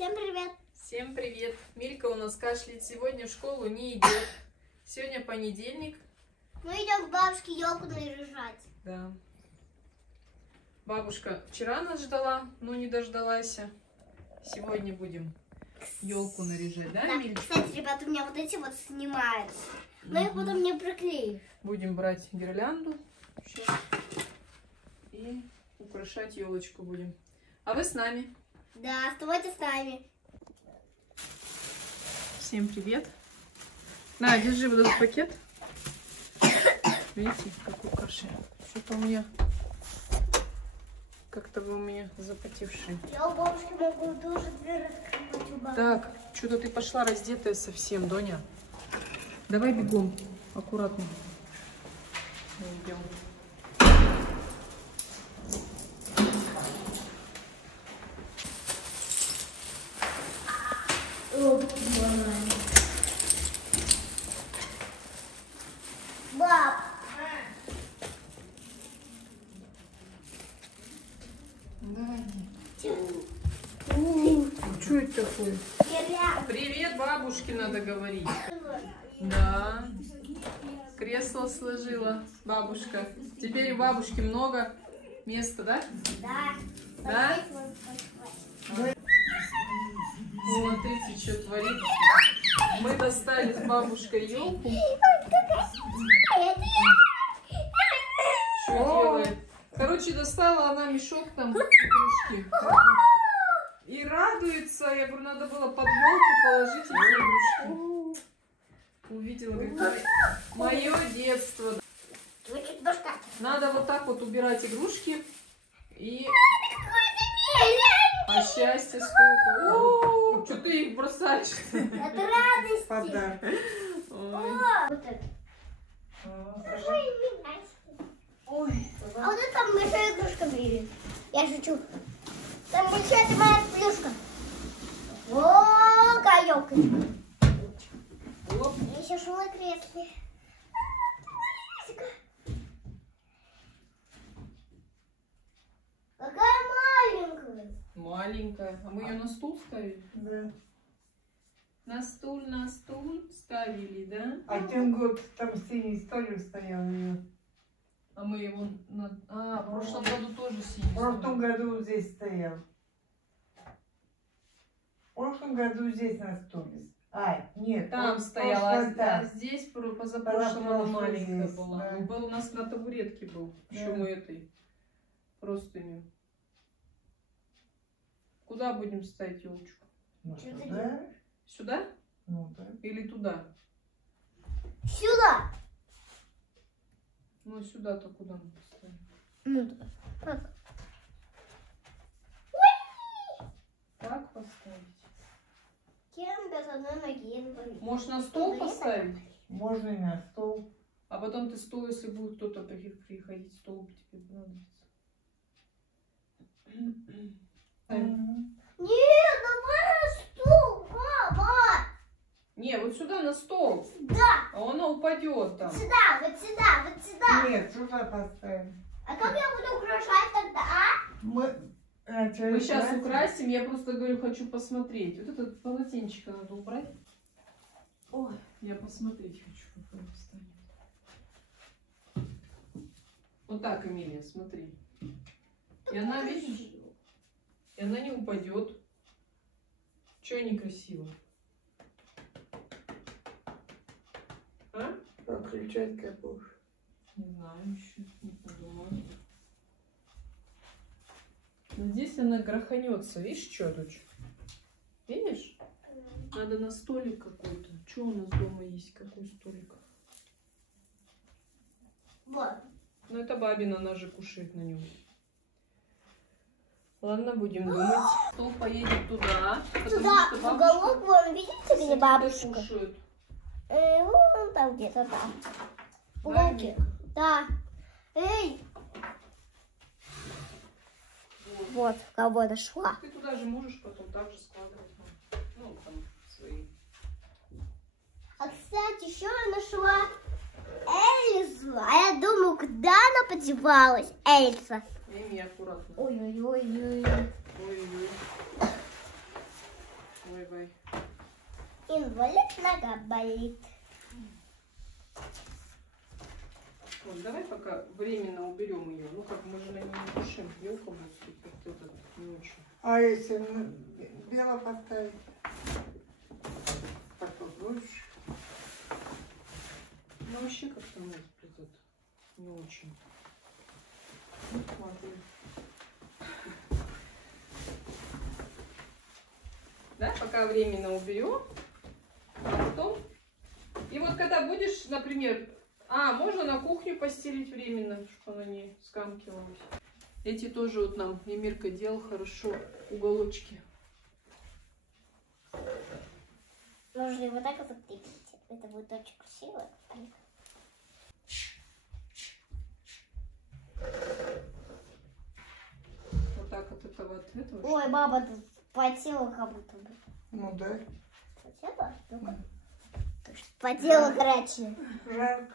Всем привет! Всем привет! Милька у нас кашляет, сегодня в школу не идет. Сегодня понедельник. Мы идем к бабушке елку наряжать. Да. Бабушка вчера нас ждала, но не дождалась. Сегодня будем елку наряжать, да, Милька? Кстати, ребята, у меня вот эти вот снимаются. Но их потом не приклеишь. Будем брать гирлянду сейчас и украшать елочку будем. А вы с нами? Да, оставайтесь с нами. Всем привет. На, держи вот этот пакет. Видите, какой кашель. Что-то у меня... Как-то вы у меня запотевшие. Я у бабушки могу тоже дверь открывать. Так, что-то ты пошла раздетая совсем, Доня. Давай бегом, аккуратно. Идем. Баб! Давай. Что это такое? Привет, бабушке надо говорить. Да. Кресло сложила бабушка. Теперь у бабушки много места, да? Да. Да? Смотрите, что творит. Мы достали с бабушкой елку. Что делает? Короче, достала она мешок там игрушки. И радуется. Я говорю, надо было под елку положить эти игрушки. Увидела, говорит, мое детство. Надо вот так вот убирать игрушки. И... А счастье сколько. О, что ты их бросаешь? Это радость. Подарок. Ой. А вот это там большая игрушка были. Я шучу. Там большая это моя плюшка. О, каёк. Я еще шла в кресле. Какая маленькая. Маленькая. А мы ее на стул ставили? Да. На стул ставили, да? Один год там синий столик стоял ее. А мы его на... А, в прошлом году тоже синий. В прошлом году здесь стоял. В прошлом году здесь на стуле. А, нет. Там он стояла, а прошлый, здесь позапрошлом она маленькая здесь, была. да. Он был у нас на табуретке был. Еще мы этой простыню. Куда будем ставить елочку? Ну, сюда? Сюда? Ну, да. Или туда? Сюда. Ну, сюда-то куда мы поставим? Ну да. Так. Так поставить? Кем без одной ноги? Может, на стол поставить? Можно и на стол. А потом ты стол, если будет кто-то приходить, стол тебе понадобится. Нет, давай на стул, папа. Не, вот сюда на стол. Да. А она упадет там. Сюда, вот сюда, вот сюда. Нет, сюда поставим. А как я буду украшать тогда, а? Мы сейчас украсим, я просто говорю, хочу посмотреть. Вот это полотенчико надо убрать. Ой, я посмотреть хочу, как оно станет. Вот так, Эмилия, смотри. И она, видишь, и она не упадет. Чего некрасиво? А? Включать как будешь. Не знаю еще, не подумала. Но здесь она гроханется. Видишь, что тут? Видишь? Надо на столик какой-то. Что у нас дома есть? Какой столик? Вот. Ну, это бабина, она же кушает на нем. Ладно, будем думать. Стол поедет туда. Туда, в уголок, вон, видите, где бабушка? Кушают. Вон там где-то там. В уголке. Да. Эй! Вот, кого нашла. Ты туда же можешь потом так же складывать. Ну, там свои. А, кстати, еще я нашла Эльзу. А я думаю, куда она подевалась, Эльза? Эми, аккуратно. Ой-ой-ой. Ой-ой-ой. болит, нога болит. Вот, давай пока временно уберем ее. Ну как, мы же на ней не душим. Елка будет супер, этот не очень. А если бело поставить? Потом лучше. Ну вообще как-то ну, этот, не очень. Ну, смотри. Да, пока временно уберем. А потом. И вот когда будешь, например, можно на кухню постелить временно, чтобы она не скамкивалась. Эти тоже вот нам Эмирка делал хорошо, уголочки. Нужно его так закрепить. Это будет очень красиво. Вот так от этого, от этого. Ой, баба тут потела как будто бы. Ну да. Потела? Ну-ка. Потела короче. Жарко.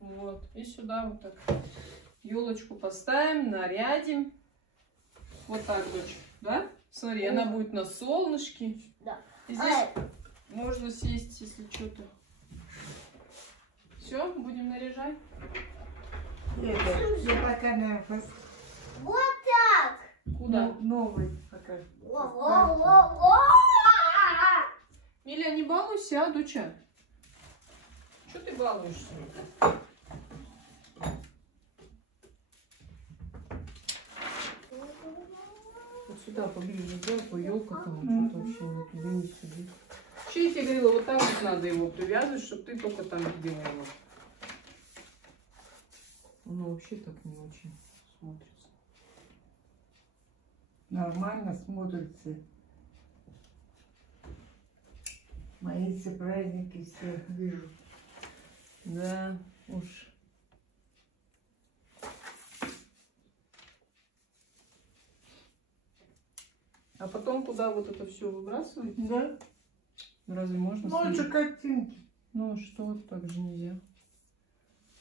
Вот. И сюда вот так. Елочку поставим, нарядим. Вот так, дочь. Да? Смотри, она будет на солнышке. Да. И здесь можно сесть, если что-то. Все, будем наряжать. Это, я пока на Вот так. Куда? новый пока. Во-во-во-во. Миля, не балуйся, а, доча? Что ты балуешься? Вот сюда поближе делай, по елка там что-то вообще не туда, не сюда. Вообще я тебе говорила, вот так вот надо его привязывать, чтобы ты только там видела его. Оно вообще так не очень смотрится. Нормально смотрится. Мои все праздники все вижу. Да, уж. А потом куда вот это все выбрасывать? Да? Разве можно? Ну, это съесть? картинки. Ну что, так же нельзя.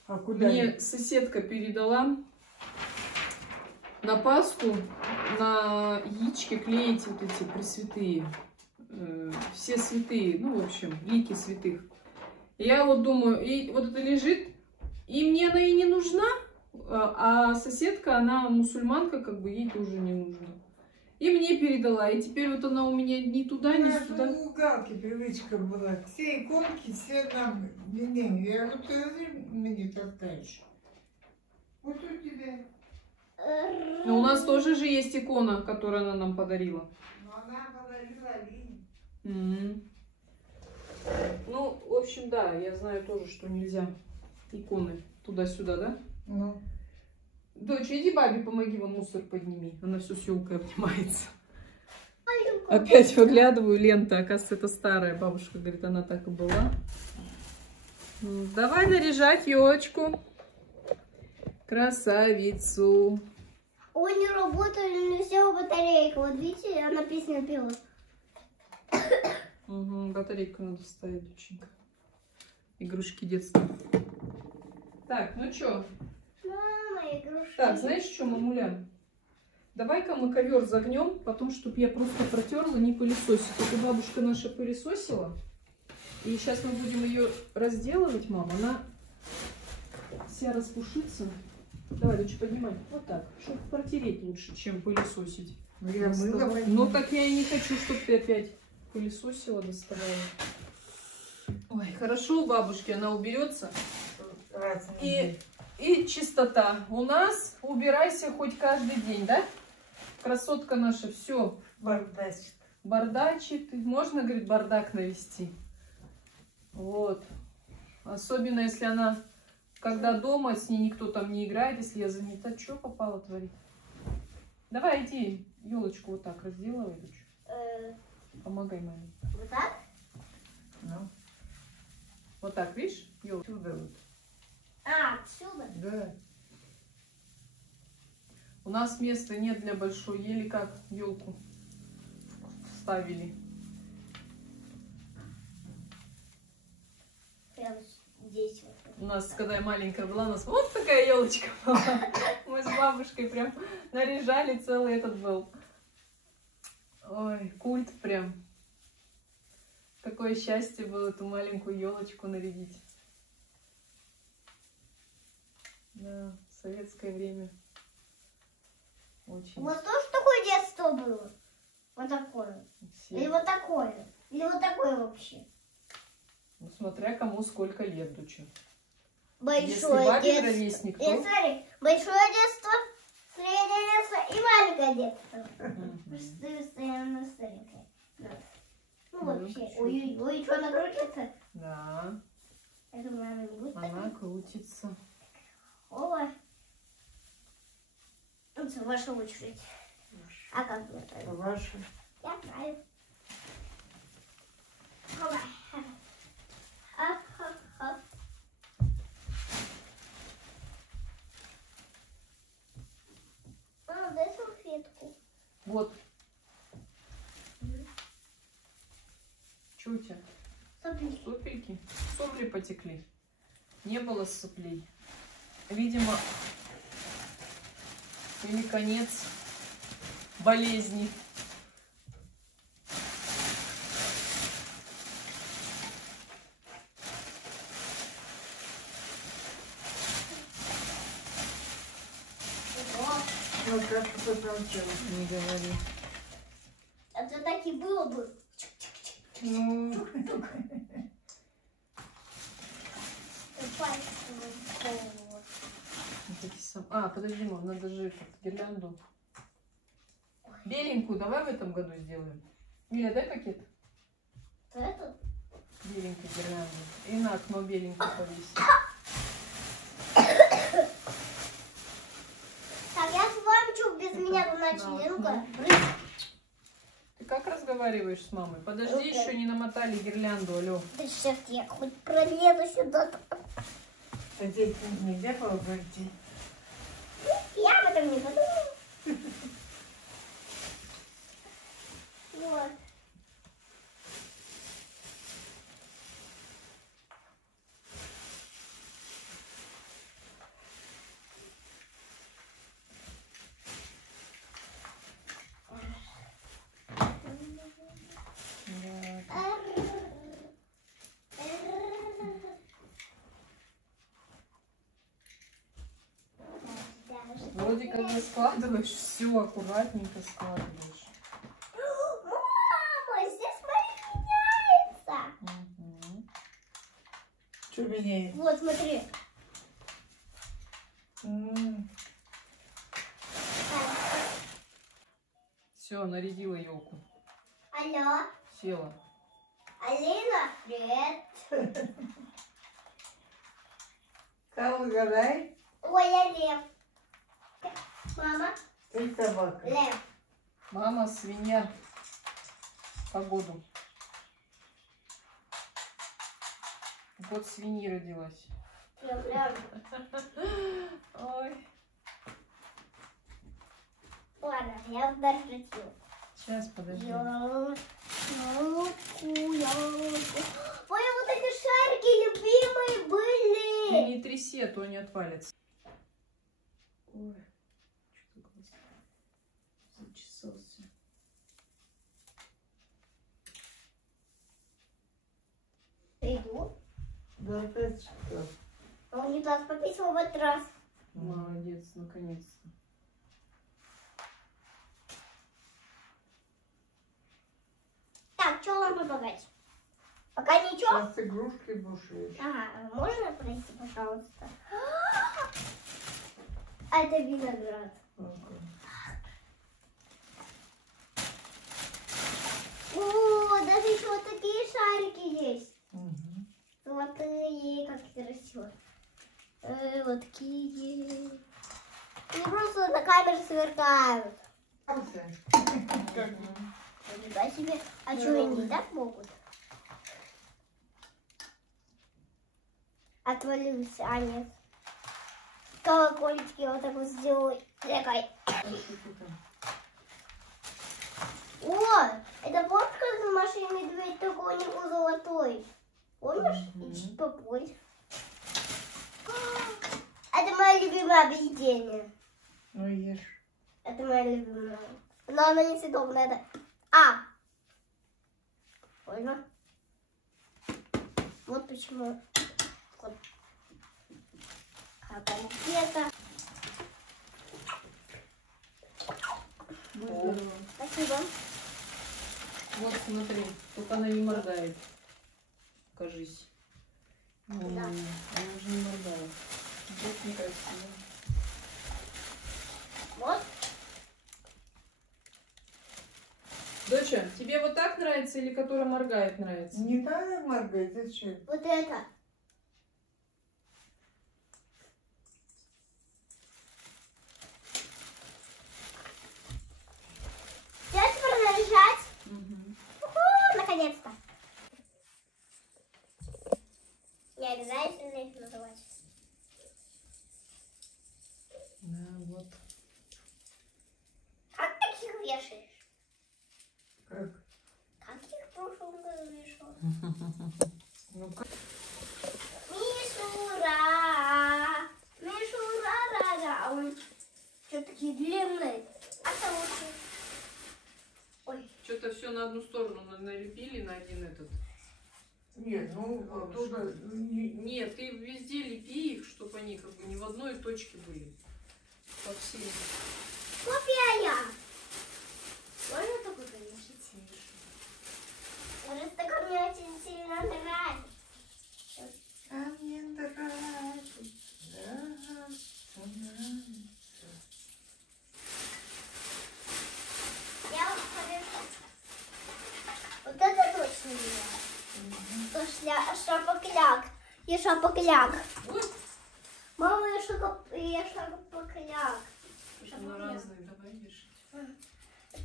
А куда? Мне соседка передала на Пасху на яичке клеить вот эти пресвятые. Все святые, ну, в общем, лики святых. Я вот думаю, и вот это лежит, и мне она и не нужна, а соседка, она мусульманка, как бы ей тоже не нужно. И мне передала, и теперь вот она у меня ни туда, ни сюда. У Галки привычка была. Все иконки, все нам мне. Я говорю, ты мне таскаешь. Вот у тебя. Но у нас тоже же есть икона, которую она нам подарила. Но она подарила Алине. Ну, в общем, да, я знаю тоже, что нельзя иконы туда-сюда, да? Ну. Дочь, иди бабе помоги, вон мусор подними. Она все с елкой обнимается. Опять выглядываю, лента, оказывается, это старая. Бабушка говорит, она так и была. Давай наряжать елочку. Красавицу. Ой, не работает, не села батарейка. Вот видите, она песню пела. Угу, батарейку надо вставить, доченька. Игрушки детства. Так, ну что? Мама, игрушки. Так, знаешь что, мамуля? Давай-ка мы ковер загнем, потом, чтобы я просто протерла, не пылесосить. Это бабушка наша пылесосила. И сейчас мы будем ее разделывать, мама. Она вся распушится. Давай, дочь, поднимай. Вот так. Чтобы протереть лучше, чем пылесосить. Ну, я мыла. Ну так я и не хочу, чтобы ты опять пылесосила, доставала. Ой, хорошо у бабушки, она уберется. И чистота. У нас убирайся хоть каждый день, да? Красотка наша, все. Бардачик. Бардачик. Можно, говорит, бардак навести. Вот. Особенно, если она, когда дома, с ней никто там не играет, если я занята, что попало творить? Давай, иди, елочку вот так разделывай, дочь. Помогай маме. Вот так? Ну, Вот так, видишь? Елочку. отсюда вот. А, отсюда? Да. У нас места нет для большой, еле как елку вставили. Прям здесь вот. У нас, когда я маленькая была, у нас вот такая елочка была. Мы с бабушкой прям наряжали, целый этот был. Ой, культ прям. Какое счастье было эту маленькую елочку нарядить. Да, в советское время. Очень. Вот тоже такое детство было. Вот такое. Все. Или вот такое. Или вот такое вообще. Ну, смотря кому сколько лет, дуча. Если Большое бабин детство. ровесник, И то... смотри, большое детство, среднее детство и маленькое детство. Мгм. Ты постоянно старенькая. Да. Ну Ну, вообще. чуть-чуть. Ой-ой-ой, что она крутится? Да, Я думаю, она не будет она так. крутится. Ой. Ну, это ваша очередь. А как бы это? Ваша. Я знаю. Давай. Ха-ха-ха. Мама, дай салфетку. Вот. Что у тебя? Сопли. Сопельки? Сопли потекли. Не было соплей. Видимо, или конец болезни. О, Ну, как это получилось? Не говори. это так и было бы. Ну, Вот эти А, подожди, мам, надо же гирлянду. Беленькую давай в этом году сделаем. Миля, дай пакет. Это? Беленькую гирлянду. И на окно беленькую повесим. Так, я с вами что, без меня вы начали? Ну-ка, Ты как разговариваешь с мамой? Подожди, Окей. еще не намотали гирлянду, алло. да сейчас я хоть пролезу сюда. а здесь нельзя было пройти. Я об этом не подумала. Вот. Вроде как бы складываешь, все аккуратненько складываешь. Мама, здесь смотри, меняется. Мгм. Что меняет? Вот, смотри. Все, нарядила елку. Алло, Села. Алина, привет. Кого угадай? Ой, я лев. Мама, Ты собака. лев. Мама, свинья. Погоду. Вот свиньи родилась. Лев. Ой. Ладно, я удар шутил. Сейчас, подожди. Елку. Ой, вот эти шарики любимые Ты были. не тряси, а то они отвалятся. Ой, что-то глаз зачесался. Иду. Да, опять что? А унитаз пописал в этот раз. Молодец, наконец-то. Так, что вам помогать? Пока ничего? Сейчас игрушки будешь вешать. Ага, можно пройти, пожалуйста? А это виноград. Ага. О, даже еще вот такие шарики есть. Мгм. Золотые, как красиво. Вот такие. Они просто на камере сверкают. Ался. Как? Нифига себе. А что, они и так могут? Отвалился, а нет. Колокольчики вот так вот сделай. Такой. Что ты там? О, это помнишь, как в машине медведь такой у него золотой? Помнишь? Мгм. И чуть попозже. Это мое любимое объедение. Ну, ешь. Это моя любимая. Но она не съедобная. Это... А! Больно? Вот почему. Вот. А конфета. О, Спасибо. вот смотри, только она не моргает. Кажись. Да. Она уже не моргает. Вот некрасиво. Вот. Доча, тебе вот так нравится или которая моргает нравится? Не надо моргать, зачем? Вот это. Сейчас продолжать. Мгм. Уху, наконец-то. Не обязательно их называть. Да, вот. Как таких вешаешь? Как? Как их в прошлом году вешала? Ну как? Мишура! Мишура-ра-ра! А он что такие длинные? А то лучше. Ой, Что-то все на одну сторону налепили, на один этот. Нет, ну оттуда Нет, ты везде лепи их, чтобы они как бы не в одной точке были. По всей. копия! Можно такой помешать? Может, такой мне очень сильно нравится. А мне нравится, нравится. Я вот повешу. Вот это точно не нравится. То шапокляк. И шапокляк. Ой, Мама, я шапокляк. на разные, давай вешать.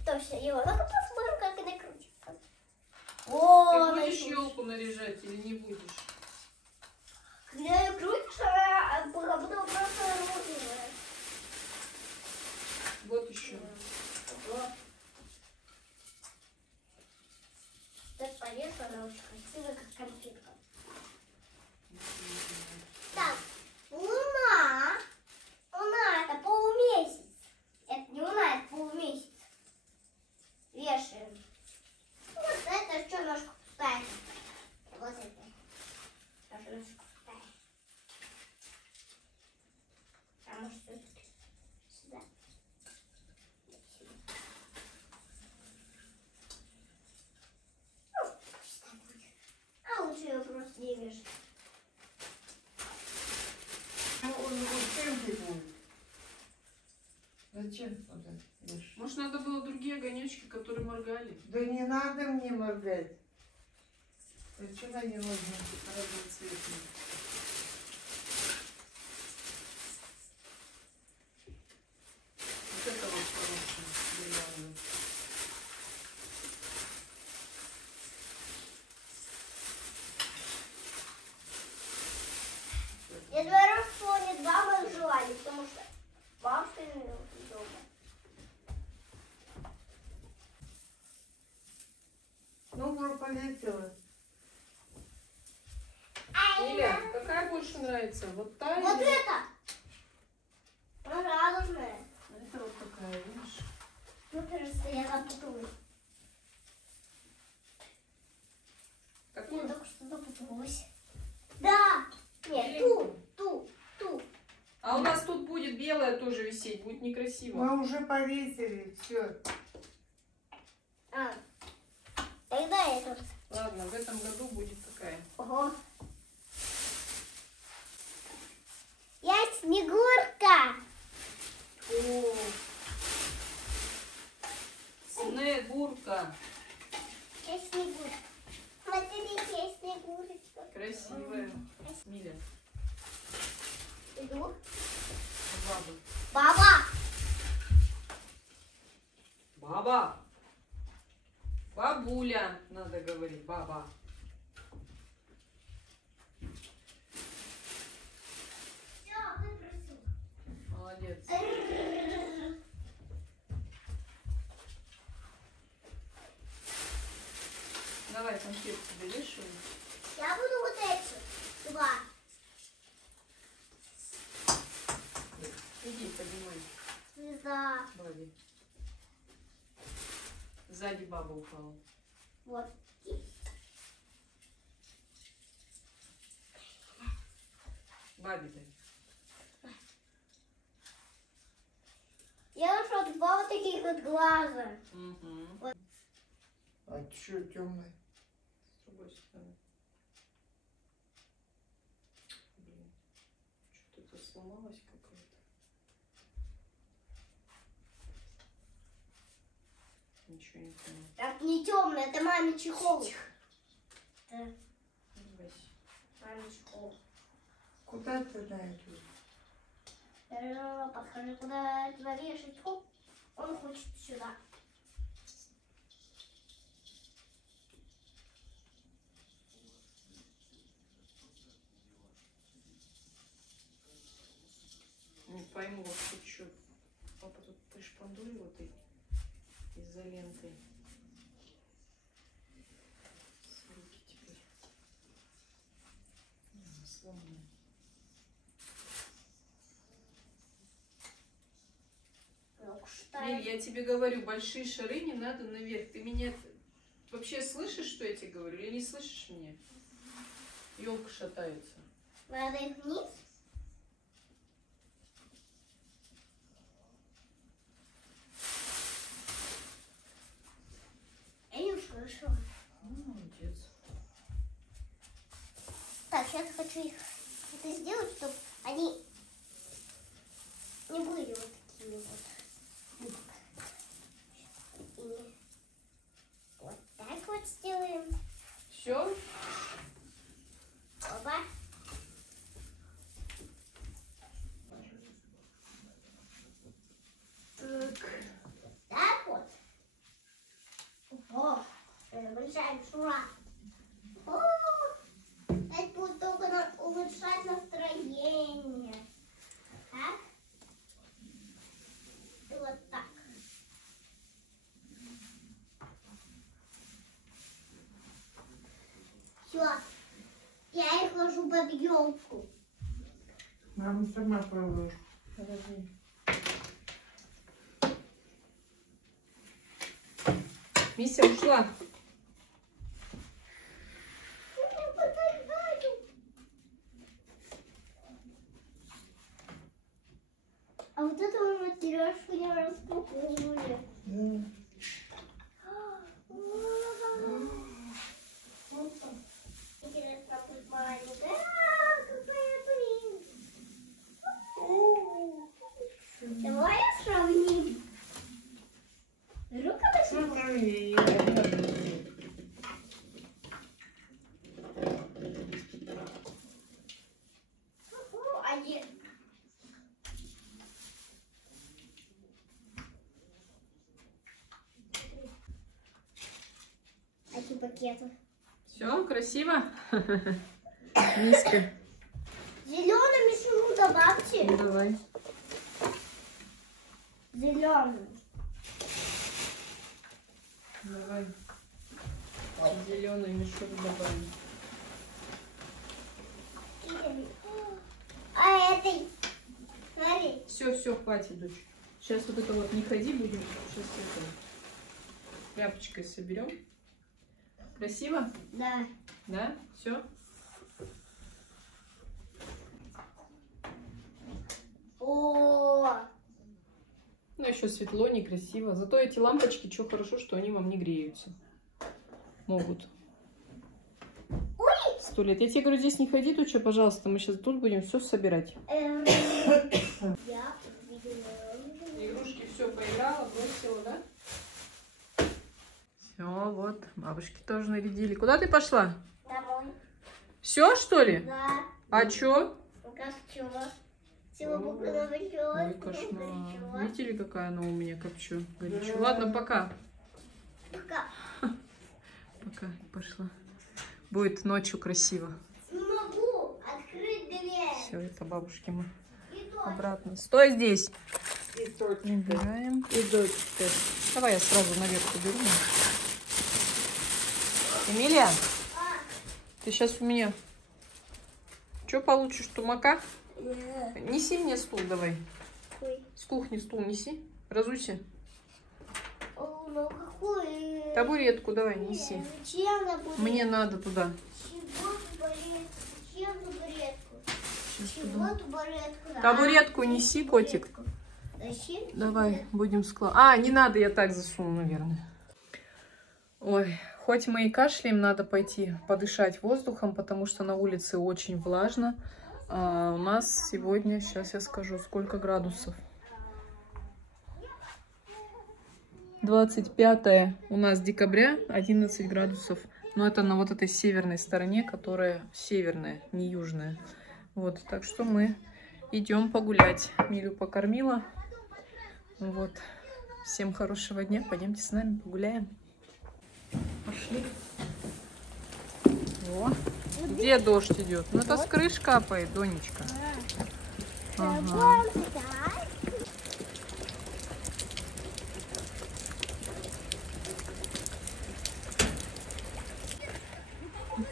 Точно, его. Ну-ка посмотрим, как это крутится. Ты О, будешь елку наряжать или не будешь? когда ее крутишь, она потом просто рухнет. Вот еще. Так повешу, она очень красивая, как конфетка. Так, луна. Луна это полумесяц. Это не луна, это полумесяц. Вешаем. Вот это что ножка пустая. Вот это. Тоже ножка пустая. А может все-таки сюда. Сюда. Ну, пусть так будет. А лучше ее просто не вешать. Ну, он вот в центре будет. Зачем туда вешать? Может, надо было другие огонечки, которые моргали? Да не надо мне моргать. Зачем они нужны? Разноцветные. Вот это вот хорошее, деревянное. Я говорю, что не два моих желания, потому что бабушка не дома. Ну, уже полетела. Иля, какая больше нравится? Вот та Вот или... это! Она радужная. Это вот такая, видишь? Ну, кажется, я запуталась. Я Такую? только что запуталась. Да! Нет, ту. А у нас тут будет белая тоже висеть, будет некрасиво. Мы уже повесили, все. А, тогда это. Ладно, в этом году будет такая. Ого. Я Снегурка. О, Снегурка. Я Снегурка. Смотрите, я Снегурочка. Красивая. Миля, Иду. баба. Баба. Баба. Бабуля, надо говорить, баба. Все, выбросил. Молодец. Давай конфетки довешивай. Я буду вот эти два. Иди, поднимай. Звезда. Вроде. Сзади баба упала. Вот. Есть. Бабе дай. Я нашла два вот таких вот глаза. Угу. А что темный? С другой стороны. Блин, что-то это сломалось какое-то. Ничего не понял. Так не темный, это мамин чехол. Да, мамин чехол. Куда ты на эту? Подхожу, куда туда вешать. Хоп, он хочет сюда. Не пойму, тут что. Папа тут пришпандурил этой изолентой. С руки теперь. Сломанные. Лиль, я тебе говорю, большие шары не надо наверх. Ты меня вообще слышишь, что я тебе говорю, или не слышишь меня? Елка шатается. Надо их вниз. Я не услышала. Молодец. Так, сейчас хочу их это сделать, чтобы они не были вот такими вот. И вот так вот сделаем. Все? Опа. Так вот. О, это большая мишура. О, это будет только улучшать настроение. Так. И вот так. Все. Я их ложу под елку. Мама сама положит. Подожди. Мися ушла. А вот эту материашку не распаковывали. Да. Интересно, будет маленькая. Какая принц. Давай сравним. Рука Ну, так. там и я. Один. Эти пакеты. Все, красиво? Низко. Зеленую мишуру добавьте. Давай. Зеленую. Давай. Зеленый мешок добавим. А этой. Смотри. Все, хватит, дочь. Сейчас вот это вот не ходи будем. Сейчас это тряпочкой соберем. Красиво? Да. Да? Все? О. Ну, еще светло, некрасиво. Зато эти лампочки, что хорошо, что они вам не греются. Могут. 100 лет. Я тебе говорю, здесь не ходи, тут что, пожалуйста, мы сейчас тут будем все собирать. Я увидела. Игрушки все поиграла, бросила, да? Все, вот, бабушки тоже нарядили. Куда ты пошла? Домой. Все, что ли? Да. А чё? Как чё? Всего пока Ой, кошмар. Видели, какая она у меня копчу? Горячо. Ладно, пока. Пока. Пока, пошла. Будет ночью красиво. Не могу открыть дверь. Все, это бабушки мы И то. обратно. Стой здесь. И точка. Убираем. И дочка. Давай я сразу наверх уберу. Эмилия, ты сейчас у меня что получишь? Тумака? Неси мне стул давай. Ой. С кухни стул неси. Разуйся. О, ну какой? Табуретку давай неси. Чем табуретку? Мне надо туда. Чего табуретку? Чем табуретку? Вот табуретку. Табуретку неси, котик. Тащи. Давай, будем складывать. А, не надо, я так засуну, наверное. Ой, хоть мы и кашляем, надо пойти подышать воздухом, потому что на улице очень влажно. А у нас сегодня, сейчас я скажу, сколько градусов. 25 у нас декабря, 11 градусов. Но это на вот этой северной стороне, которая северная, не южная. Вот, так что мы идем погулять. Милю покормила. Вот. Всем хорошего дня. Пойдемте с нами погуляем. Пошли. О, где дождь идет? Ну это с крыш капает, Донечка. Ага.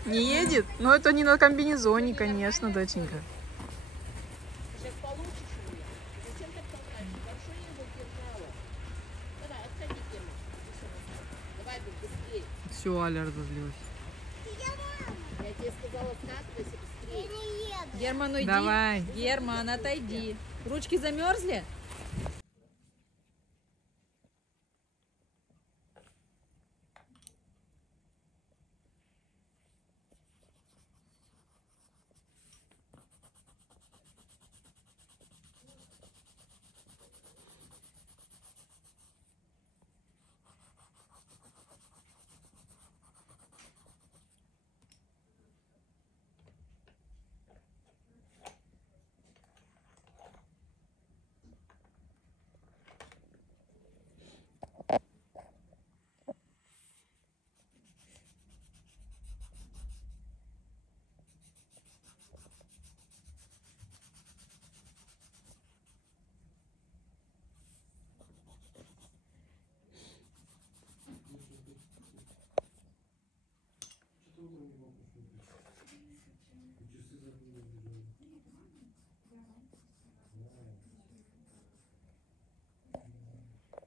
Не едет? Но это не на комбинезоне, конечно, доченька. Все, Аля разозлилась. Я тебе сказала, скатывайся быстрее. Герман, уйди. Давай. Герман, отойди. Ручки замерзли?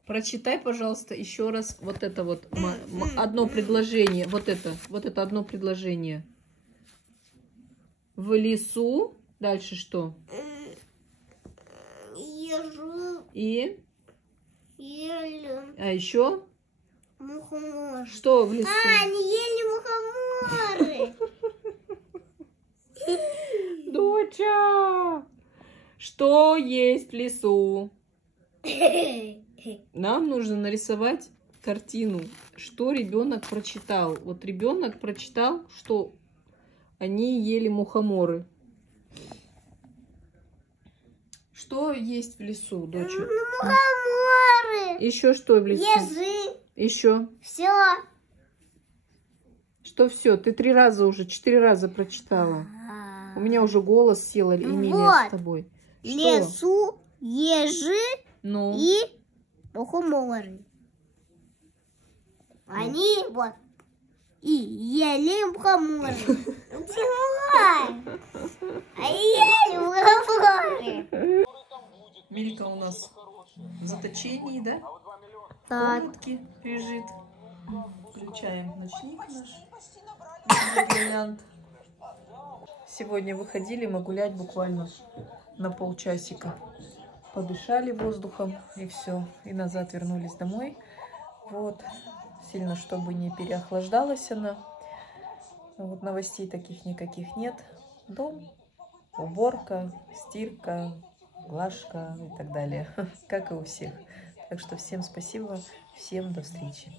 Прочитай, пожалуйста, еще раз вот это вот одно предложение. Вот это одно предложение. В лесу. Дальше что? Ежу. И? Ели. А еще? Мухомор. Что в лесу? А, не ели мухоморы. Доча! Что есть в лесу? Нам нужно нарисовать картину, что ребенок прочитал. Вот ребенок прочитал, что они ели мухоморы. Что есть в лесу, доча? Мухоморы. Еще что в лесу? Ежи. Еще. Все. Что все? Ты 4 раза прочитала. У меня уже голос сел, Эмилия, Вот. с тобой. Что? Лесу, ежи Ну. и мухоморы. Они вот и ели мухоморы. Ели мухоморы. Милька у нас в заточении, да? Так. Комнатки лежит. Включаем ночник наш. Вариант. Сегодня выходили мы гулять буквально на полчасика. Подышали воздухом и все. И назад вернулись домой. Вот. Сильно, чтобы не переохлаждалась она. Вот новостей таких никаких нет. Дом, уборка, стирка, глажка и так далее. Как и у всех. Так что всем спасибо. Всем до встречи.